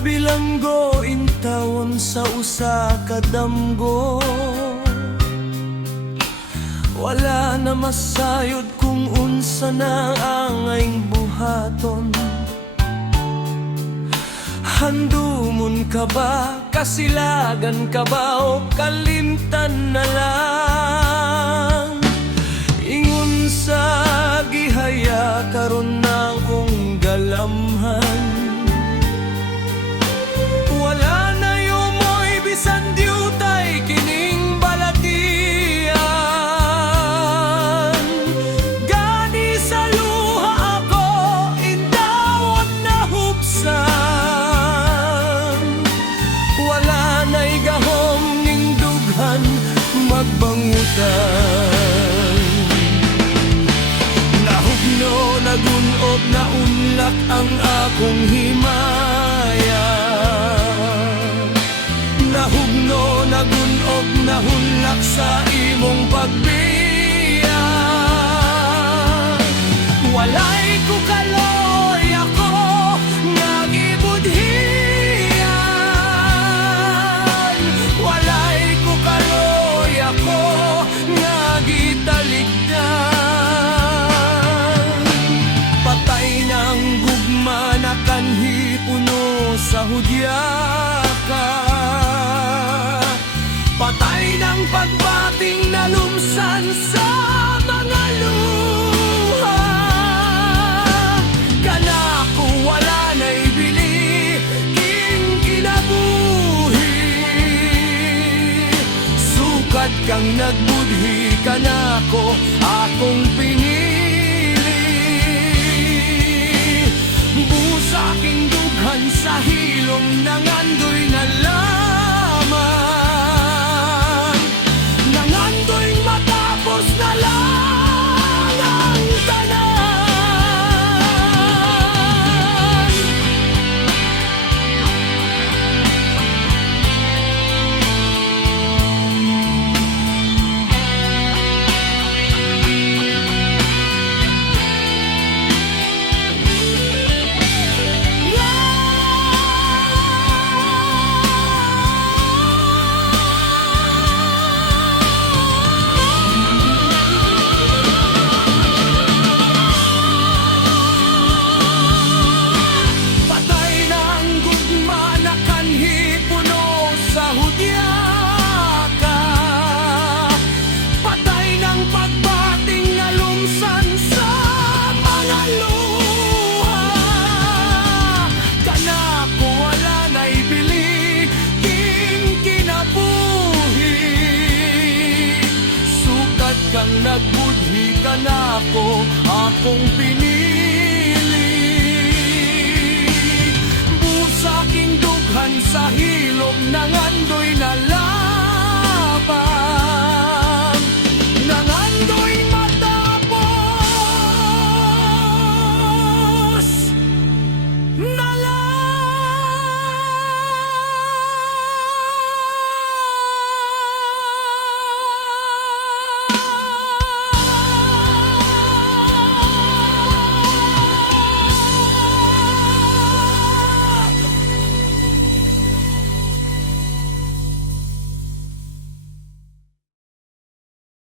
bilanggo intawon sa usa ka damgo. Wala na masayod kung unsa na ang aing buhaton. Handumon ka ba, kasilagan ka ba, o kalimtan na lang? Ingon sa gihaya karon na akong galamhan. Wala na yumoy bisan diutay kining balatian. Gani sa luha ako indawat na hubsan. Wala na'y gahom ning dughan magbangutan. Nahugno, nagunob, naunlak ang akong himaya. Nahugno, nagunob, nahunlak sa imong pagbiya. Walay ko kaloy ako nga gibudhian. Walay ko kaloy ako nga gitaligdan. Patay ng gugma na kanhi puno sa hudyaka. Patay ng pagbating na lumsan sa mga luha. Kanako wala na'y bili king kinabuhi. Sukat kang nagbudhi, kanako akong pinili. Busaking dughan sa hilom ng andoy na lamang. Matapos na lang ang tanan. Kang nagbudhi, kanako akong pinili. Busaking dughan sa hilom ng andoy na